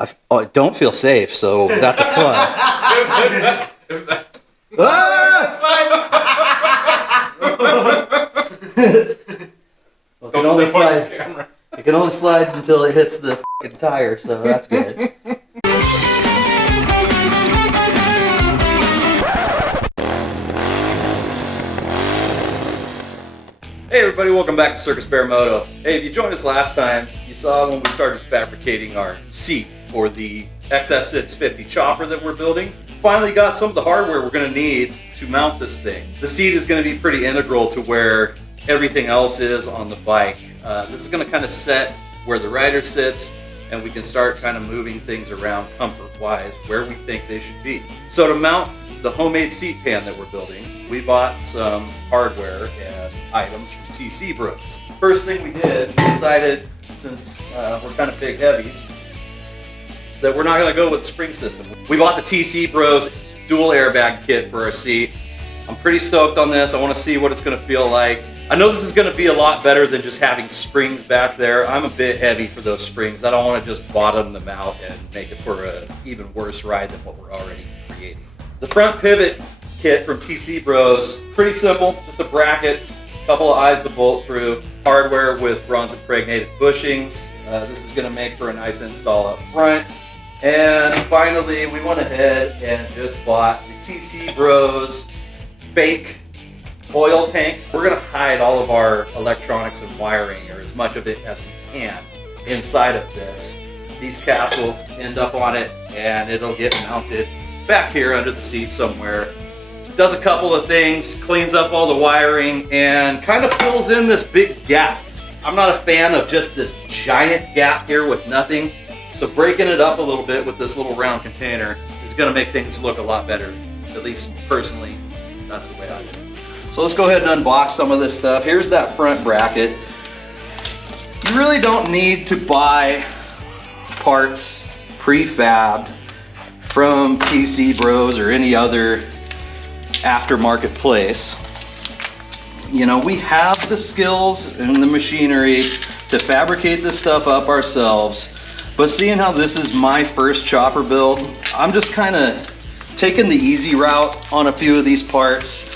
I don't feel safe, so that's a plus. It can only slide until it hits the f***ing tire, so that's good. Hey everybody, welcome back to Circus Moto. Hey, if you joined us last time, you saw when we started fabricating our seat for the XS650 chopper that we're building. Finally got some of the hardware we're going to need to mount this thing. The seat is going to be pretty integral to where everything else is on the bike. This is going to kind of set where the rider sits, and we can start kind of moving things around comfort-wise where we think they should be. So to mount the homemade seat pan that we're building, we bought some hardware and items from TC Bros. First thing we did, we decided, since we're kind of big heavies, that we're not going to go with the spring system. We bought the TC Bros dual airbag kit for our seat. I'm pretty stoked on this. I want to see what it's going to feel like. I know this is going to be a lot better than just having springs back there. I'm a bit heavy for those springs. I don't want to just bottom them out and make it for an even worse ride than what we're already creating. The front pivot kit from TC Bros, pretty simple, just a bracket, a couple of eyes to bolt through, hardware with bronze impregnated bushings. This is going to make for a nice install up front. And finally, we went ahead and just bought the TC Bros fake oil tank. We're going to hide all of our electronics and wiring, or as much of it as we can, inside of this. These caps will end up on it and it'll get mounted back here under the seat somewhere. Does a couple of things, cleans up all the wiring, and kind of fills in this big gap. I'm not a fan of just this giant gap here with nothing, so breaking it up a little bit with this little round container is going to make things look a lot better. At least personally, that's the way I do it. So let's go ahead and unbox some of this stuff. Here's that front bracket. You really don't need to buy parts prefabbed from TC Bros or any other aftermarket place. You know, we have the skills and the machinery to fabricate this stuff up ourselves, but seeing how this is my first chopper build, I'm just kind of taking the easy route on a few of these parts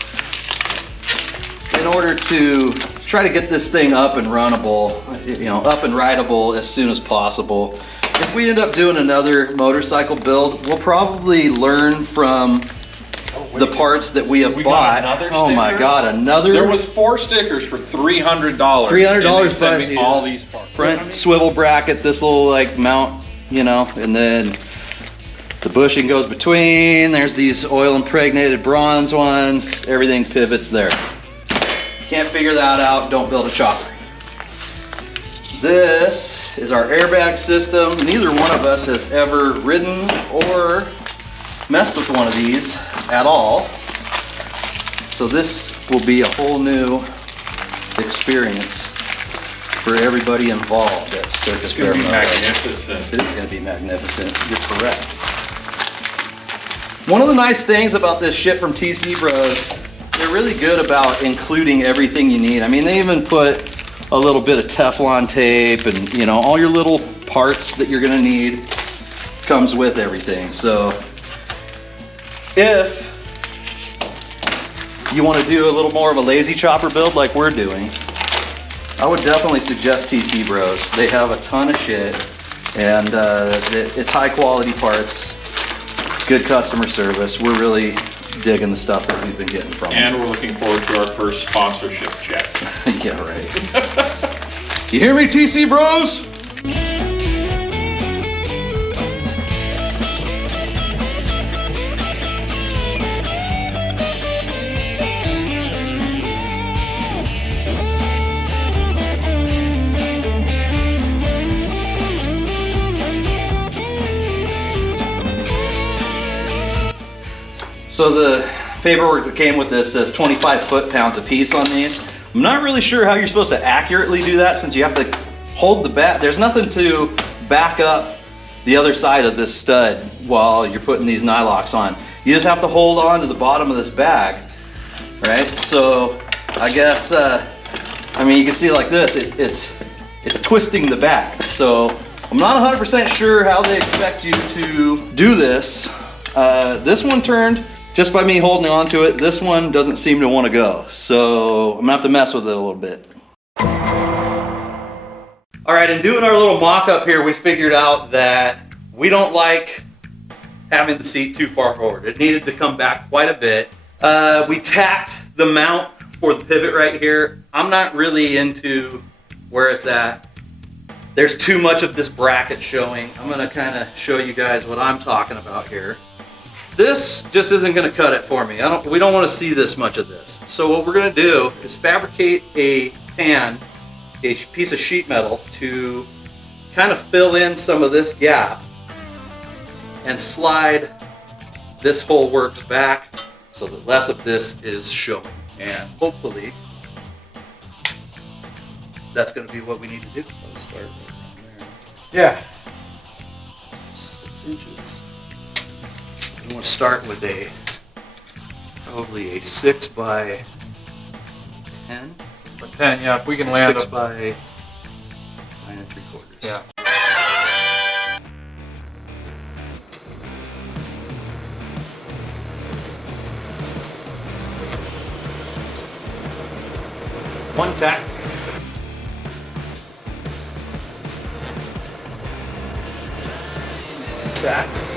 in order to try to get this thing up and runnable, you know, up and rideable as soon as possible. If we end up doing another motorcycle build, we'll probably learn from the parts that we have bought. Oh my God, another. There was 4 stickers for $300. $300 sent me all these parts. Front swivel bracket, this will like mount, you know, and then the bushing goes between. There's these oil impregnated bronze ones. Everything pivots there. Can't figure that out, don't build a chopper. This is our airbag system. Neither one of us has ever ridden or messed with one of these at all. So this will be a whole new experience for everybody involved at Circus. It's going to be magnificent. It is going to be magnificent, you're correct. One of the nice things about this shit from TC Bros, they're really good about including everything you need. I mean, they even put a little bit of Teflon tape and, you know, all your little parts that you're gonna need comes with everything. So if you want to do a little more of a lazy chopper build like we're doing, I would definitely suggest TC Bros. They have a ton of shit, and it's high quality parts, good customer service. We're really digging the stuff that we've been getting from them. And we're looking forward to our first sponsorship check. Yeah, right. You hear me, TC Bros? So the paperwork that came with this says 25 foot-pounds a piece on these. I'm not really sure how you're supposed to accurately do that, since you have to hold the back. There's nothing to back up the other side of this stud while you're putting these nylocks on. You just have to hold on to the bottom of this bag, right? So I guess, I mean, you can see like this, it's twisting the bag. So I'm not 100% sure how they expect you to do this. This one turned just by me holding on to it. This one doesn't seem to want to go. So I'm gonna have to mess with it a little bit. All right, in doing our little mock-up here, we figured out that we don't like having the seat too far forward. It needed to come back quite a bit. We tacked the mount for the pivot right here. I'm not really into where it's at. There's too much of this bracket showing. I'm gonna kind of show you guys what I'm talking about here. This just isn't gonna cut it for me. We don't wanna see this much of this. So what we're gonna do is fabricate a pan, a piece of sheet metal to kind of fill in some of this gap and slide this whole works back so that less of this is showing. And hopefully that's going to be what we need to do. Let's start right there. Yeah. 6 inches. We want to start with probably a 6 by 10. But 10, yeah, if we can land 6 by 9 3/4. Yeah. One tack. Tacks.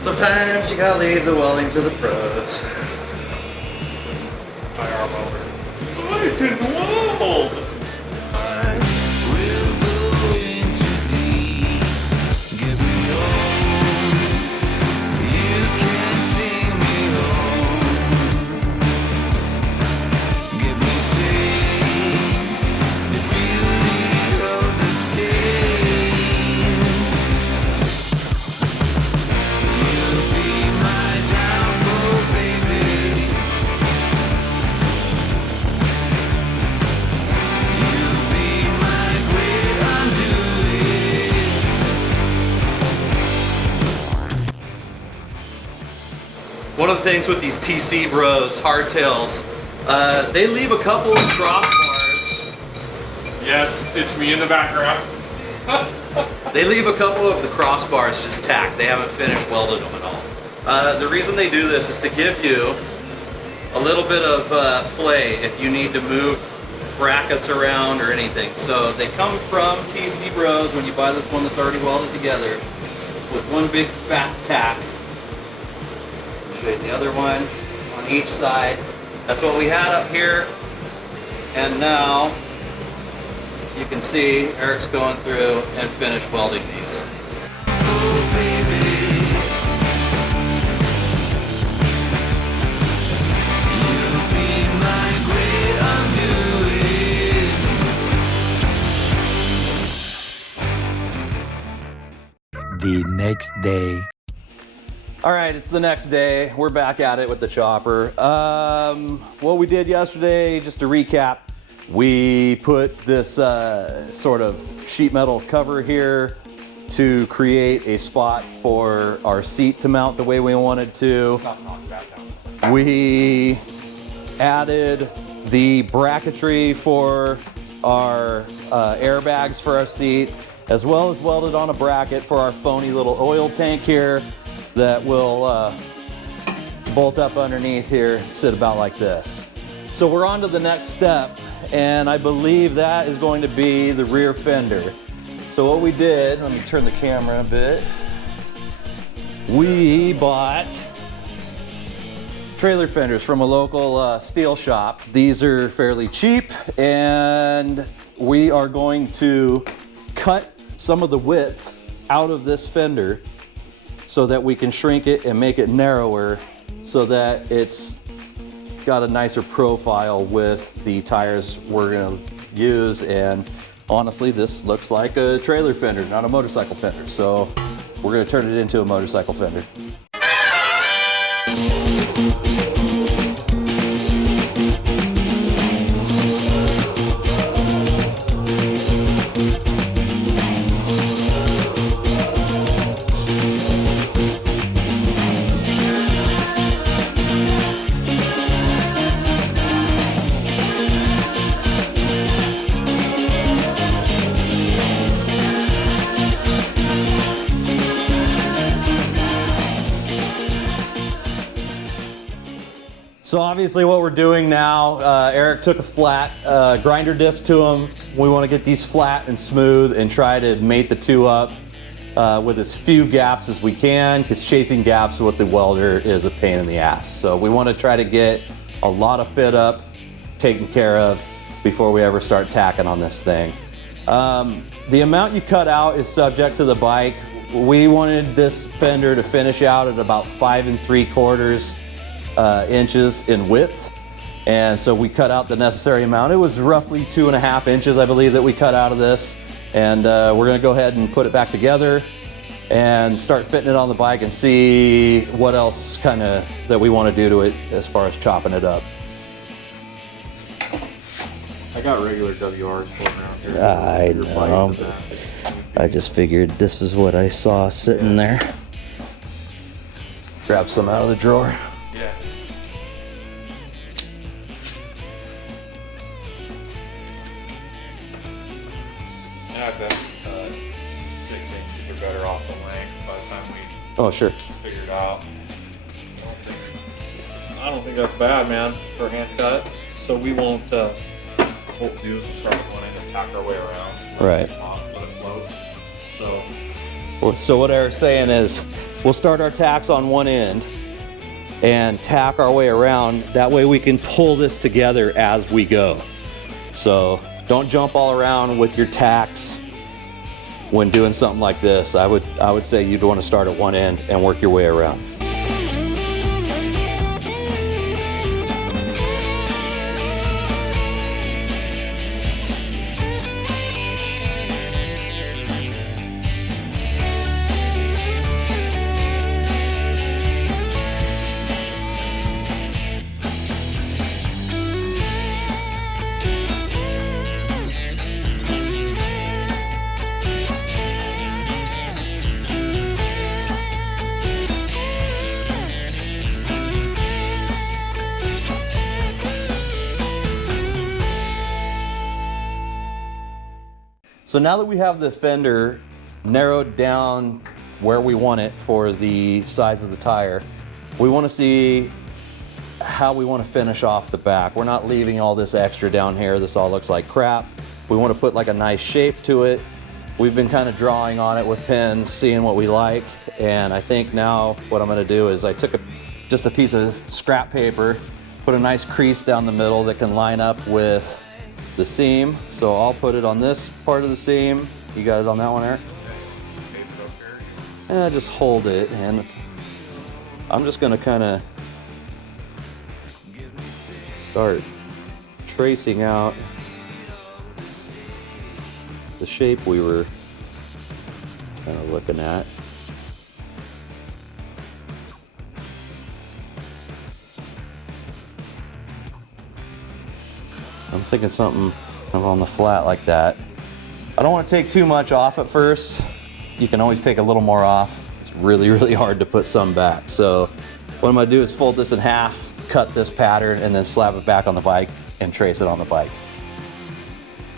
Sometimes you gotta leave the welding to the pros. My arm over. I can weld! One of the things with these TC bros, hardtails, they leave a couple of crossbars. Yes, it's me in the background. They leave a couple of the crossbars just tacked. They haven't finished welded them at all. The reason they do this is to give you a little bit of play if you need to move brackets around or anything. So they come from TC bros when you buy this one that's already welded together with one big fat tack. Show you the other one on each side. That's what we had up here. And now you can see Eric's going through and finish welding these. Oh, baby. You'll be my great undoing. The next day. All right, it's the next day. We're back at it with the chopper. What we did yesterday, just to recap, we put this sort of sheet metal cover here to create a spot for our seat to mount the way we wanted to. We added the bracketry for our airbags for our seat, as well as welded on a bracket for our phony little oil tank here that will bolt up underneath here, sit about like this. So we're on to the next step, and I believe that is going to be the rear fender. So what we did, let me turn the camera a bit. We bought trailer fenders from a local steel shop. These are fairly cheap, and we are going to cut some of the width out of this fender so that we can shrink it and make it narrower so that it's got a nicer profile with the tires we're gonna use. And honestly, this looks like a trailer fender, not a motorcycle fender. So we're gonna turn it into a motorcycle fender. So obviously what we're doing now, Eric took a flat grinder disc to him. We want to get these flat and smooth and try to mate the two up with as few gaps as we can, because chasing gaps with the welder is a pain in the ass. So we want to try to get a lot of fit up taken care of before we ever start tacking on this thing. The amount you cut out is subject to the bike. We wanted this fender to finish out at about 5 3/4 inches in width, and so we cut out the necessary amount. It was roughly 2.5 inches, I believe, that we cut out of this, and we're going to go ahead and put it back together and start fitting it on the bike and see what else kind of that we want to do to it as far as chopping it up. I got regular WRs floating around here. I Your bike know, in the but back. I just figured this is what I saw sitting there. Grab some out of the drawer. Yeah. And I bet 6 inches are better off the length by the time we Oh, sure. figure it out. I don't think that's bad, man, for a hand cut. So we won't, what we'll do is we'll start with one end and tack our way around. Right. Let it float. So, So what Eric's saying is we'll start our tacks on one end and tack our way around. That way we can pull this together as we go. So don't jump all around with your tacks when doing something like this. I would say you'd want to start at one end and work your way around. So now that we have the fender narrowed down where we want it for the size of the tire, we want to see how we want to finish off the back. We're not leaving all this extra down here. This all looks like crap. We want to put like a nice shape to it. We've been kind of drawing on it with pens, seeing what we like. And I think now what I'm going to do is I took just a piece of scrap paper, put a nice crease down the middle that can line up with the seam. So I'll put it on this part of the seam. You got it on that one, Eric? And I just hold it, and I'm just gonna kind of start tracing out the shape we were kind of looking at. I'm thinking something kind of on the flat like that. I don't want to take too much off at first. You can always take a little more off. It's really, really hard to put some back. So what I'm going to do is fold this in half, cut this pattern, and then slap it back on the bike and trace it on the bike.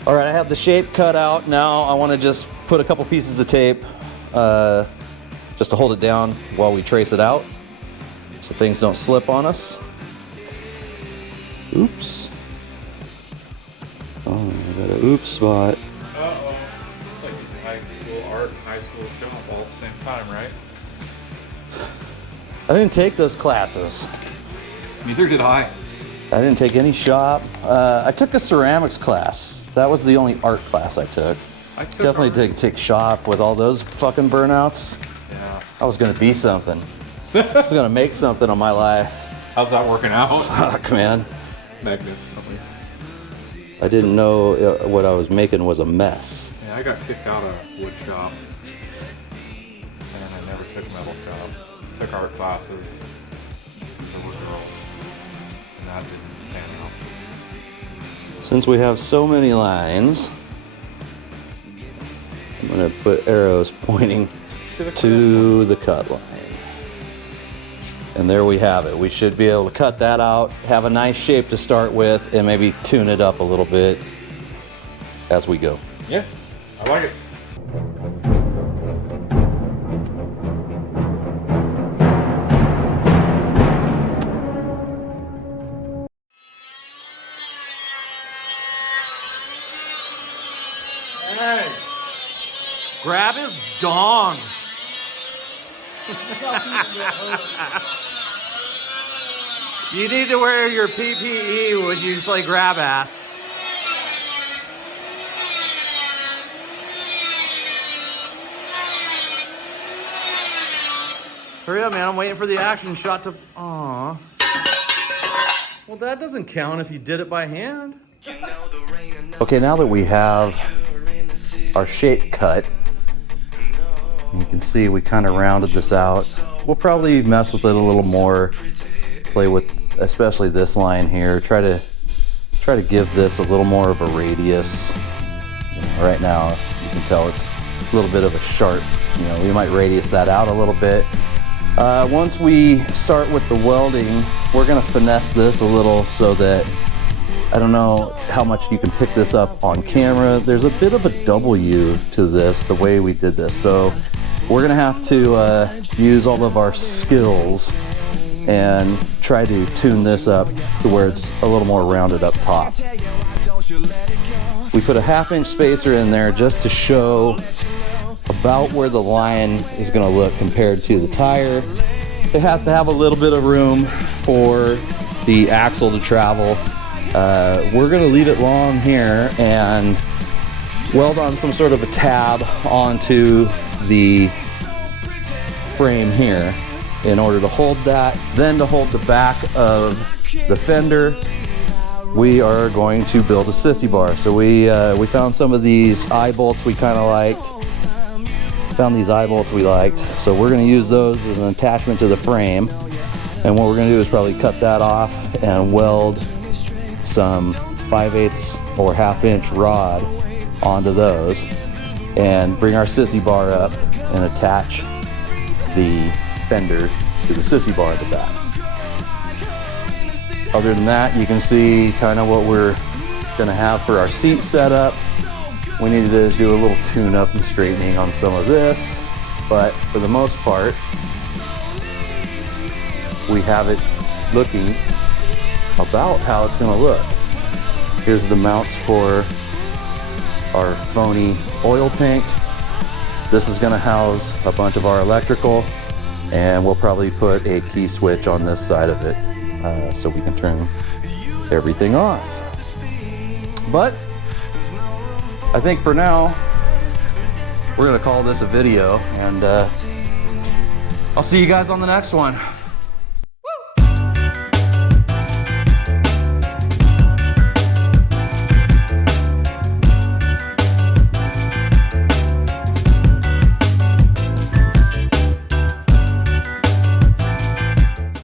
All right, I have the shape cut out. Now I want to just put a couple pieces of tape just to hold it down while we trace it out so things don't slip on us. Oops. Oh, I got an oops spot. uh-oh. It's like using high school art and high school shop all at the same time, right? I didn't take those classes. Neither did I. I didn't take any shop. I took a ceramics class. That was the only art class I took. I took Definitely art. didn't take shop with all those fucking burnouts. Yeah. I was gonna be something. I was gonna make something of my life. How's that working out? Fuck, man. Magnificently. I didn't know what I was making was a mess. Yeah, I got kicked out of wood shop. And I never took metal shop. Took art classes. There were girls. And that didn't pan out. Since we have so many lines, I'm gonna put arrows pointing to the cut line. And there we have it. We should be able to cut that out, have a nice shape to start with, and maybe tune it up a little bit as we go. Yeah, I like it. Hey, grab his dong. You need to wear your PPE when you play grab ass. Hurry up, man. I'm waiting for the action shot to... Aww. Well, that doesn't count if you did it by hand. Okay, now that we have our shape cut, you can see we kind of rounded this out. We'll probably mess with it a little more, play with especially this line here, try to give this a little more of a radius. You know, right now you can tell it's a little bit of a sharp, you know, we might radius that out a little bit. Once we start with the welding, we're gonna finesse this a little so that, I don't know how much you can pick this up on camera. There's a bit of a W to this, the way we did this. So we're gonna have to use all of our skills and try to tune this up to where it's a little more rounded up top. We put a 1/2 inch spacer in there just to show about where the line is gonna look compared to the tire. It has to have a little bit of room for the axle to travel. We're gonna leave it long here and weld on some sort of a tab onto the frame here in order to hold that. Then to hold the back of the fender, we are going to build a sissy bar. So we found some of these eye bolts we kind of liked. Found these eye bolts we liked. So we're gonna use those as an attachment to the frame. And what we're gonna do is probably cut that off and weld some 5/8 or 1/2 inch rod onto those and bring our sissy bar up and attach the fender to the sissy bar at the back. Other than that, you can see kind of what we're gonna have for our seat setup. We need to do a little tune up and straightening on some of this, but for the most part, we have it looking about how it's gonna look. Here's the mounts for our phony oil tank. This is gonna house a bunch of our electrical, and we'll probably put a key switch on this side of it so we can turn everything off. But I think for now, we're gonna call this a video, and I'll see you guys on the next one.